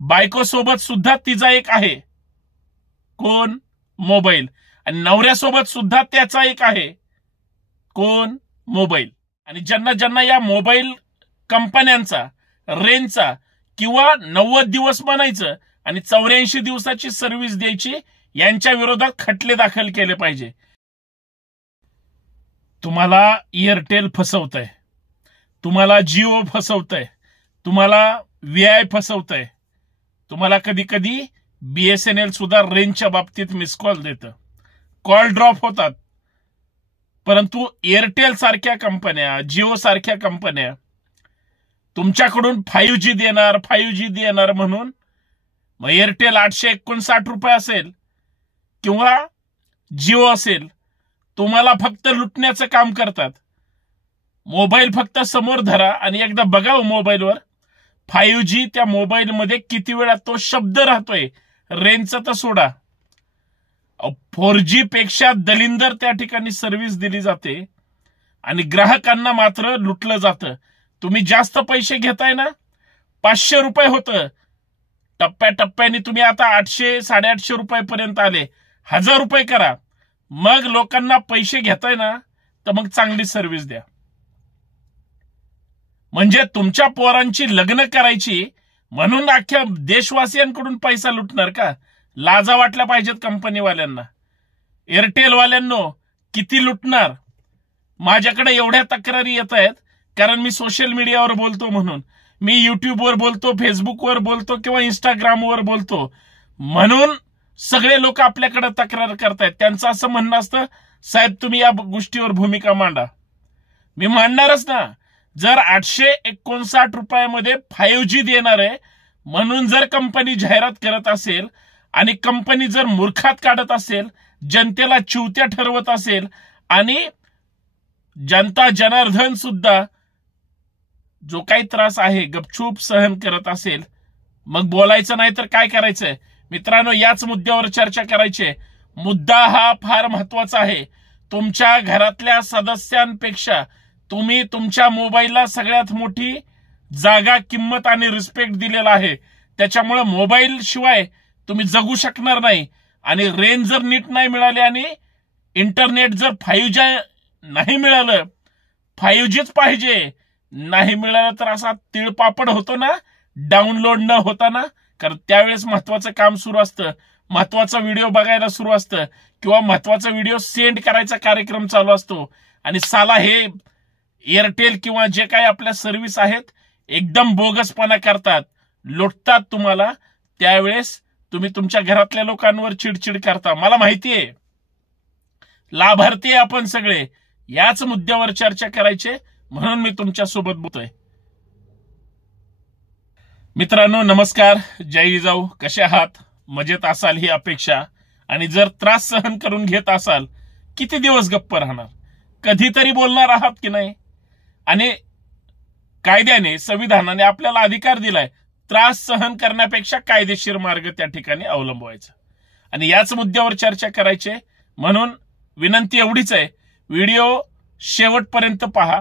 बायको सोबत सुद्धा तिचा एक आहे, कोण? मोबाईल. आणि नवऱ्यासोबत सुद्धा त्याचा एक आहे, कोण? मोबाईल. आणि ज्यांना ज्यांना या मोबाईल कंपन्यांचा, रेंजचा किंवा 90 दिवस म्हणायचं आणि 84 दिवसाची सर्व्हिस द्यायची, यांच्या विरोधात खटले दाखल केले पाहिजे. तुम्हाला एअरटेल फसवतंय, तुम्हाला जिओ फसवतंय, तुम्हाला VI फसवतंय, तुम्हाला कधी कधी BSNL सुद्धा रेंजच्या बाबतीत मिस कॉल देतं, कॉल ड्रॉप होतात. परंतु एअरटेल सारख्या कंपन्या, जिओ सारख्या कंपन्या तुमच्याकडून 5G देणार म्हणून मग एअरटेल 859 रुपये असेल किंवा जिओ असेल, तुम्हाला फक्त लुटण्याचं काम करतात. मोबाईल फक्त समोर धरा आणि एकदा बघा मोबाईलवर 5G त्या मोबाईलमध्ये किती वेळा तो शब्द राहतोय, रेंजचा तर सोडा. 4G पेक्षा दलिंदर त्या ठिकाणी सर्व्हिस दिली जाते आणि ग्राहकांना मात्र लुटलं जातं. तुम्ही जास्त पैसे घेताय ना, 500 रुपये होतं, टप्प्याटप्प्याने तुम्ही आता 800 850 रुपयापर्यंत आले, 1000 रुपये करा. मग लोकांना पैसे घेताय ना, तर मग चांगली सर्व्हिस द्या. म्हणजे तुमच्या पोरांची लग्न करायची म्हणून अख्ख्या देशवासियांकडून पैसा लुटणार का? लाजा वाटल्या पाहिजेत कंपनीवाल्यांना. एअरटेलवाल्यांनो किती लुटणार? माझ्याकडे एवढ्या तक्रारी येत आहेत कारण मी सोशल मीडियावर बोलतो म्हणून. मी युट्यूबवर बोलतो, फेसबुकवर बोलतो किंवा इंस्टाग्रामवर बोलतो म्हणून सगळे लोक आपल्याकडे तक्रार करतायत. त्यांचं असं म्हणणं असतं, साहेब तुम्ही या गोष्टीवर भूमिका मांडा. मी मांडणारच ना. जर 859 रुपयामध्ये 5G देणार आहे म्हणून जर कंपनी जाहिरात करत असेल आणि कंपनी जर मूर्खात काढत असेल, जनतेला चिवत्या ठरवत असेल आणि जनता जनार्दन सुद्धा जो काही त्रास आहे गपचूप सहन करत असेल, मग बोलायचं नाही तर काय करायचंय? मित्रांनो, याच मुद्द्यावर चर्चा करायची. मुद्दा हा फार महत्वाचा आहे. तुमच्या घरातल्या सदस्यांपेक्षा तुम्ही तुमच्या मोबाईलला सगळ्यात मोठी जागा, किंमत आणि रिस्पेक्ट दिलेला आहे. त्याच्यामुळे मोबाईल शिवाय तुम्ही जगू शकणार नाही. आणि रेंज जर नीट नाही मिळाली आणि इंटरनेट जर 5G नाही मिळालं, 5Gच पाहिजे नाही मिळालं तर असा तिळपापड होतो ना, डाउनलोड न होताना. कारण त्यावेळेस महत्वाचं काम सुरू असतं, महत्वाचा व्हिडिओ बघायला सुरू असतं किंवा महत्वाचा व्हिडिओ सेंड करायचा कार्यक्रम चालू असतो. आणि साला हे एअरटेल किंवा जे काही आपल्या सर्व्हिस आहेत एकदम बोगसपणा करतात, लुटतात तुम्हाला. त्यावेळेस तुम्ही तुमच्या घरातल्या लोकांवर चिडचिड करता. मला माहितीये, लाभार्थी आपण सगळे. याच मुद्द्यावर चर्चा करायचे म्हणून मी तुमच्या सोबत बोलतोय. मित्रांनो नमस्कार, जय जिजाऊ. कसे आहात? मजेत असाल ही अपेक्षा. आणि जर त्रास सहन करून घेत असाल, किती दिवस गप्प राहणार? कधीतरी बोलणार आहात की नाही? आणि कायद्याने, संविधानाने आपल्याला अधिकार दिलाय त्रास सहन करण्यापेक्षा कायदेशीर मार्ग त्या ठिकाणी अवलंबवायचा. आणि याच मुद्द्यावर चर्चा करायची म्हणून विनंती एवढीच आहे, व्हिडिओ शेवटपर्यंत पहा,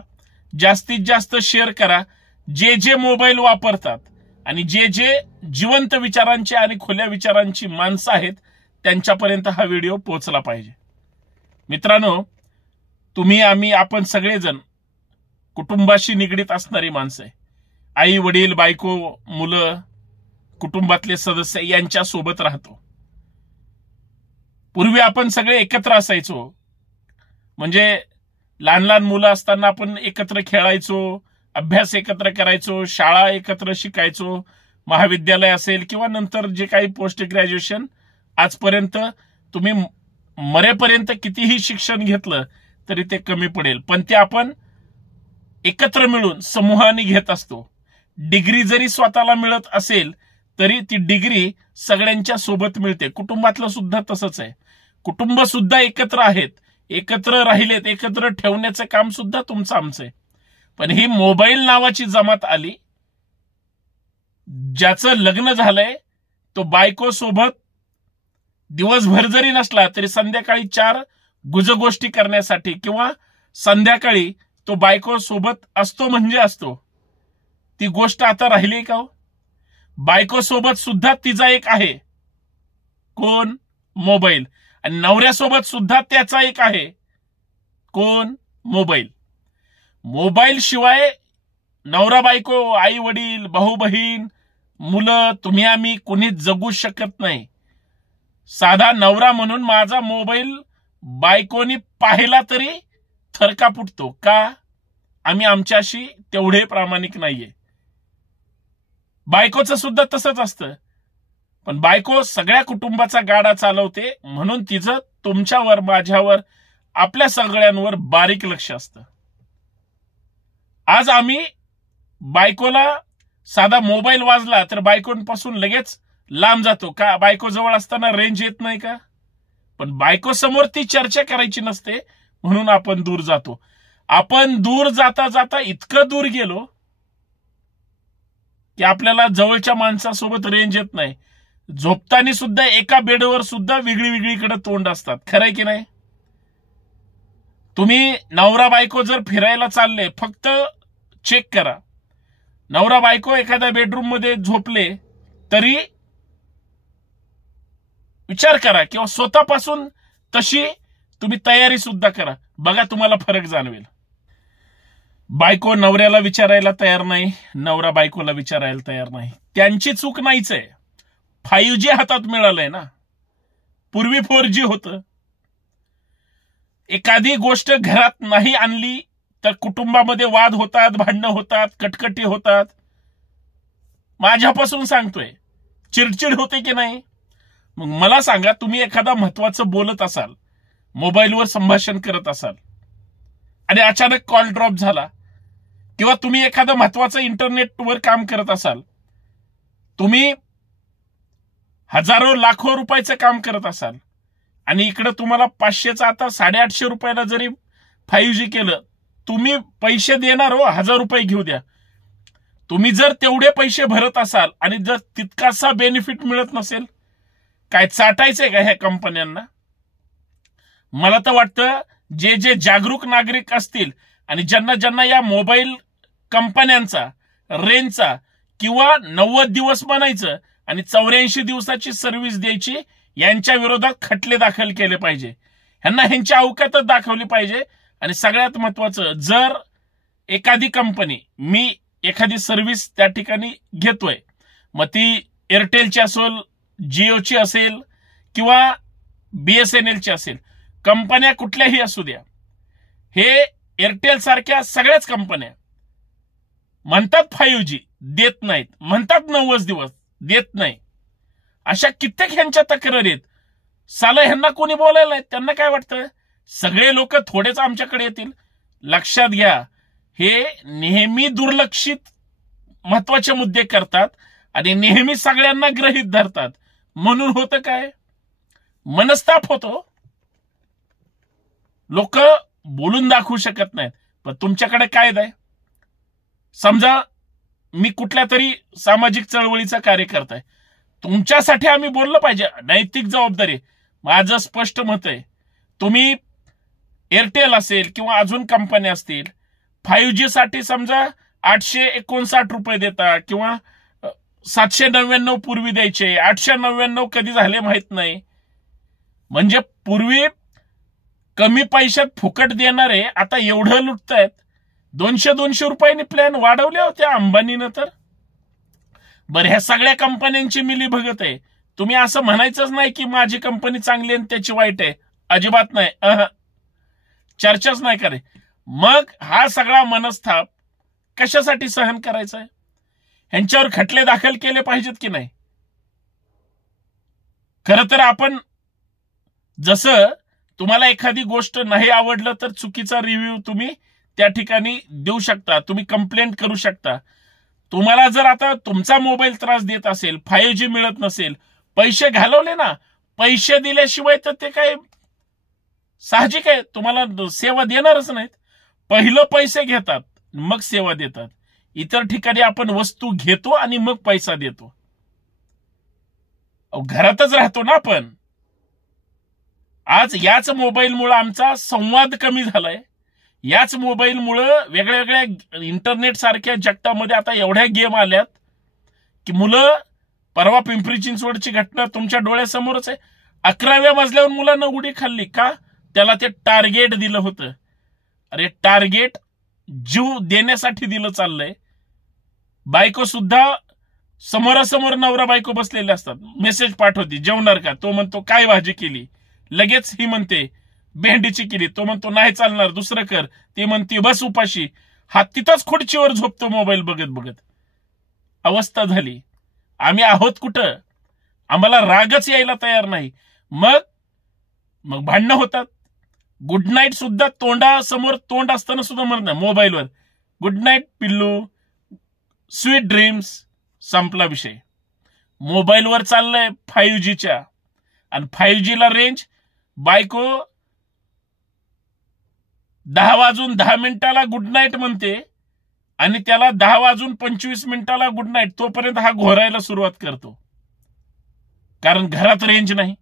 जास्तीत जास्त शेअर करा. जे जे मोबाईल वापरतात आणि जे जे जिवंत विचारांची आणि खुल्या विचारांची माणसं आहेत त्यांच्यापर्यंत हा व्हिडिओ पोहोचला पाहिजे. मित्रांनो, तुम्ही, आम्ही, आपण सगळेजण कुटुंबाशी निगडीत असणारी माणसं आहे. आई वडील, बायको, मुलं, कुटुंबातले सदस्य यांच्या सोबत राहतो. पूर्वी आपण सगळे एकत्र असायचो. म्हणजे लहान लहान मुलं असताना आपण एकत्र खेळायचो, अभ्यास एकत्र करायचो, शाळा एकत्र शिकायचो, महाविद्यालय असेल किंवा नंतर जे काही पोस्ट ग्रॅज्युएशन, आजपर्यंत तुम्ही मरेपर्यंत कितीही शिक्षण घेतलं तरी ते कमी पडेल. पण ते आपण एकत्र मिळून समूहाने घेत असतो. डिग्री जरी स्वतःला मिळत असेल तरी ती डिग्री सगळ्यांच्या सोबत मिळते. कुटुंबातलं सुद्धा तसंच आहे. कुटुंब सुद्धा एकत्र आहेत, एकत्र राहिलेत, एकत्र ठेवण्याचं काम सुद्धा तुमचं आमचं आहे. पण ही मोबाईल नावाची जमात आली. ज्याचं लग्न झालंय तो बायको सोबत दिवसभर जरी नसला तरी संध्याकाळी 4 गुजगोष्टी करण्यासाठी किंवा संध्याकाळी तो बायको सोबत असतो म्हणजे असतो. ती गोष्ट आता राहिली का हो? बायको सोबत सुद्धा तिचा एक आहे, कोण? मोबाईल. आणि नवऱ्यासोबत सुद्धा त्याचा एक आहे, कोण? मोबाईल. मोबाईल शिवाय नवरा बायको, आई वडील, भाऊ बहीण, मुलं, तुम्ही आम्ही कुणीच जगू शकत नाही. साधा नवरा म्हणून माझा मोबाईल बायकोनी पाहिला तरी थरका फुटतो. का? आम्ही आमच्याशी तेवढे प्रामाणिक नाहीये. बायकोचं सुद्धा तसंच असतं. पण बायको सगळ्या कुटुंबाचा गाडा चालवते, म्हणून तिचं तुमच्यावर, माझ्यावर, आपल्या सगळ्यांवर बारीक लक्ष असतं. आज आम्ही बायकोला साधा मोबाईल वाजला तर बायकोंपासून लगेच लांब जातो. का? बायको जवळ असताना रेंज येत नाही का? पण बायको समोर ती चर्चा करायची नसते, म्हणून आपण दूर जातो. आपण दूर जाता जाता इतकं दूर गेलो की आपल्याला जवळच्या माणसासोबत रेंज येत नाही. झोपताना सुद्धा एका बेडवर सुद्धा वेगळीकडे तोंड असतात. खरंय की नाही? तुम्ही नवरा बायको जर फिरायला चालले, फक्त चेक करा. नवरा बायको एखाद्या बेडरूम मध्ये झोपले तरी विचार करा, किंवा स्वतःपासून तशी तुम्ही तयारी सुद्धा करा. बघा, तुम्हाला फरक जाणवेल. बायको नवऱ्याला विचारायला तयार नाही, नवरा बायकोला विचारायला तयार नाही. त्यांची चूक नाहीच आहे. 5G हातात मिळालंय ना. पूर्वी 4G होतं. एखादी गोष्ट घरात नाही आणली तर कुटुंबामध्ये वाद होतात, भांडणं होतात, कटकटी होतात. माझ्यापासून सांगतोय, चिडचिड होते की नाही? मग मला सांगा, तुम्ही एखादा महत्वाचं बोलत असाल, मोबाईलवर संभाषण करत असाल आणि अचानक कॉल ड्रॉप झाला, किंवा तुम्ही एखादं महत्वाचं इंटरनेटवर काम करत असाल, तुम्ही हजारो लाखो रुपयाचं काम करत असाल आणि इकडे तुम्हाला 500चं आता 850 रुपयाला जरी 5G केलं, तुम्ही पैसे देणार हो, 1000 रुपये घेऊ द्या. तुम्ही जर तेवढे पैसे भरत असाल आणि जर तितकासा बेनिफिट मिळत नसेल, काय चाटायचंय का ह्या कंपन्यांना? मला तर वाटतं जे जे जागरूक नागरिक असतील आणि ज्यांना ज्यांना या मोबाईल कंपन्यांचा, रेंजचा, किंवा 90 दिवस बनायचं आणि 84 दिवसाची सर्व्हिस द्यायची, यांच्या विरोधात खटले दाखल केले पाहिजे. ह्यांना ह्यांची अवकातच दाखवली पाहिजे. आणि सगळ्यात महत्वाचं, जर एखादी कंपनी, मी एखादी सर्व्हिस त्या ठिकाणी घेतोय, मग ती एअरटेलची असेल, जिओची असेल, किंवा BSNLची असेल, कंपन्या कुठल्याही असू द्या, हे एअरटेल सारख्या सगळ्याच कंपन्या म्हणतात 5G देत नाहीत, म्हणतात 90 दिवस देत नाही. अशा कित्येक ह्यांच्या तक्रारी आहेत. साला ह्यांना कोणी बोलायला नाही. त्यांना काय वाटतं, सगळे लोक थोडेच आमच्याकडे येतील? लक्षात घ्या, हे नेहमी दुर्लक्षित महत्वाचे मुद्दे करतात आणि नेहमी सगळ्यांना गृहीत धरतात. म्हणून होतं काय, मनस्ताप होतो. लोक बोलून दाखवू शकत नाहीत. पण तुमच्याकडे कायदा आहे. समजा मी कुठल्या तरी सामाजिक चळवळीचा कार्यकर्ता आहे, तुमच्यासाठी आम्ही बोललं पाहिजे, नैतिक जबाबदारी. माझं स्पष्ट मत आहे, तुम्ही एअरटेल असेल किंवा अजून कंपन्या असतील, 5G साठी समजा 859 रुपये देता, किंवा 799 पूर्वी द्यायचे, 899 कधी झाले माहित नाही. म्हणजे पूर्वी कमी पैशात फुकट देणारे आता एवढं लुटतायत. 200 रुपयांनी प्लॅन वाढवले होते अंबानीनं. तर बरं, ह्या सगळ्या कंपन्यांची मिली भगत आहे. तुम्ही असं म्हणायचंच नाही की माझी कंपनी चांगली आणि त्याची वाईट आहे. अजिबात नाही. चर्चाच नाही करे. मग हा सगळा मनस्ताप कशासाठी सहन करायचा आहे? ह्यांच्यावर खटले दाखल केले पाहिजेत की नाही? खरं तर आपण, जसं तुम्हाला एखादी गोष्ट नाही आवडलं तर चुकीचा रिव्ह्यू तुम्ही त्या ठिकाणी देऊ शकता, तुम्ही कंप्लेंट करू शकता. तुम्हाला जर आता तुमचा मोबाईल त्रास देत असेल, 5G मिळत नसेल, पैसे घालवले ना, पैसे दिल्याशिवाय तर ते काय साहजिक आहे, तुम्हाला सेवा देणारच नाहीत. पहिलं पैसे घेतात, मग सेवा देतात. इतर ठिकाणी आपण वस्तू घेतो आणि मग पैसा देतो. घरातच राहतो ना आपण. आज याच मोबाईलमुळे आमचा संवाद कमी झालाय. याच मोबाईलमुळे वेगळ्या वेगळ्या इंटरनेट सारख्या जगतामध्ये आता एवढ्या गेम आल्यात की मुलं परवा पिंपरी चिंचवडची घटना तुमच्या डोळ्यासमोरच आहे. 11व्या मजल्यावर मुलांना उडी खाल्ली का? त्याला ते टार्गेट दिलं होतं. अरे टार्गेट जीव देण्यासाठी दिलं चाललंय. बायको सुद्धा समोरासमोर नवरा बायको बसलेले असतात, मेसेज पाठवते जेवणार का, तो म्हणतो काय भाजी केली, लगेच ही म्हणते भेंडीची केली, तो म्हणतो नाही चालणार दुसरं कर, ती म्हणते बस उपाशी, हा तिथंच खुर्चीवर झोपतो मोबाईल बघत बघत. अवस्था झाली. आम्ही आहोत कुठं? आम्हाला रागच यायला तयार नाही. मग भांडणं होतात. गुड नाईट सुद्धा तोंडासमोर तोंड असताना सुद्धा म्हणत मोबाईलवर गुड नाईट पिल्लू, स्वीट ड्रीम्स, संपला विषय. मोबाईलवर चाललंय 5Gच्या, आणि 5Gला रेंज. बायको 10:10 गुड नाईट म्हणते आणि त्याला 10:25 गुड नाईट, तोपर्यंत हा घोरायला सुरुवात करतो, कारण घरात रेंज नाही.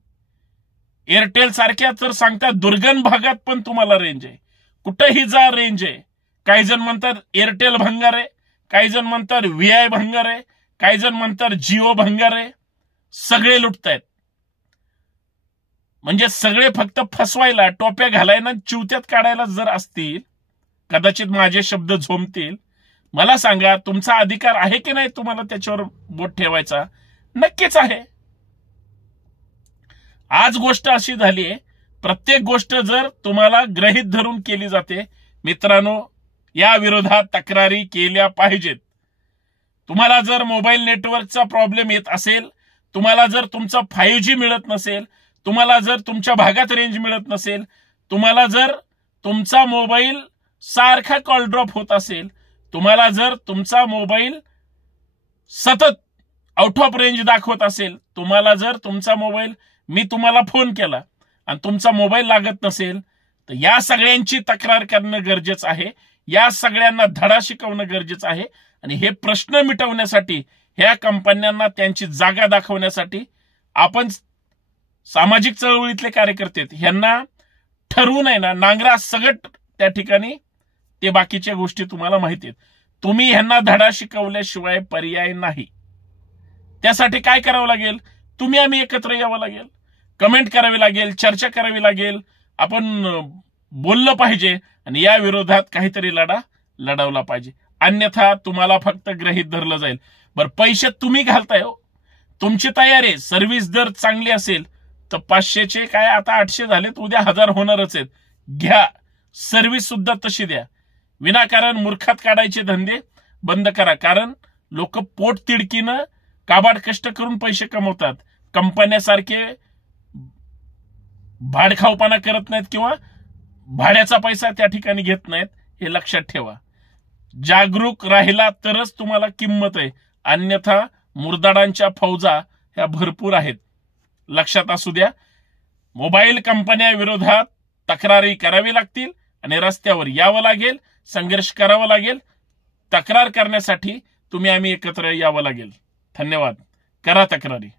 एअरटेल सारख्या तर सांगतात दुर्गम भागात पण तुम्हाला रेंज आहे, कुठेही जा रेंज आहे. काही जण म्हणतात एअरटेल भंगार आहे, काही जण म्हणतात VI भंगार आहे, काही जण म्हणतात जिओ भंगार आहे. सगळे लुटतायत. म्हणजे सगळे फक्त फसवायला, टोप्या घालायला, चिवत्यात काढायला जर असतील, कदाचित माझे शब्द झोमतील. मला सांगा तुमचा अधिकार आहे की नाही तुम्हाला त्याच्यावर बोट ठेवायचा? नक्कीच आहे. आज गोष्ट अशी झाली आहे, प्रत्येक गोष्ट जर तुम्हाला गृहीत धरून केली जाते. मित्रांनो, या विरोधात तक्रारी केल्या पाहिजेत. तुम्हाला जर मोबाईल नेटवर्कचा प्रॉब्लेम येत असेल, तुम्हाला जर तुमचा 5G मिळत नसेल, तुम्हाला जर तुमच्या भागात रेंज मिळत नसेल, तुम्हाला जर तुमचा मोबाईल सारखा कॉल ड्रॉप होत असेल, तुम्हाला जर तुमचा मोबाईल सतत आउट ऑफ रेंज दाखवत असेल, तुम्हाला जर तुमचा मोबाईल, मी तुम्हाला फोन केला आणि तुमचा मोबाईल लागत नसेल, तर या सगळ्यांची तक्रार करणं गरजेचं आहे. या सगळ्यांना धडा शिकवणं गरजेचं आहे. आणि हे प्रश्न मिटवण्यासाठी, ह्या कंपन्यांना त्यांची जागा दाखवण्यासाठी आपण सामाजिक चळवळीतले कार्यकर्ते ह्यांना ठरवून आहे ना, नांगरा सगट त्या ठिकाणी ते बाकीच्या गोष्टी तुम्हाला माहिती आहेत. तुम्ही ह्यांना धडा शिकवल्याशिवाय पर्याय नाही. त्यासाठी काय करावं लागेल? तुम्ही आम्ही एकत्र यावं लागेल, कमेंट करावी लागेल, चर्चा करावी लागेल, आपण बोललं पाहिजे आणि या विरोधात काहीतरी लढा लढवला पाहिजे. अन्यथा तुम्हाला फक्त गृहीत धरलं जाईल. बरं, पैसे तुम्ही घालताय हो, तुमची तयारी आहे. सर्व्हिस दर चांगली असेल तर 500चे काय आता 800 झालेत, उद्या 1000 होणारच आहेत. घ्या, सर्व्हिस सुद्धा तशी द्या. विनाकारण मूर्खात काढायचे धंदे बंद करा. कारण लोक पोट तिडकीनं काबाड कष्ट करून पैसे कमवतात. कंपन्यासारखे भाडखावपणा करत नाहीत किंवा भाड्याचा पैसा त्या ठिकाणी घेत नाहीत, हे लक्षात ठेवा. जागरूक राहिला तरच तुम्हाला किंमत आहे, अन्यथा मुरदाडांच्या फौजा ह्या भरपूर आहेत. लक्षात असू द्या. मोबाईल कंपन्या विरोधात तक्रारी करावी लागतील आणि रस्त्यावर यावं लागेल, संघर्ष करावा लागेल. तक्रार करण्यासाठी तुम्ही आम्ही एकत्र यावं लागेल. धन्यवाद. करा तक्रारी.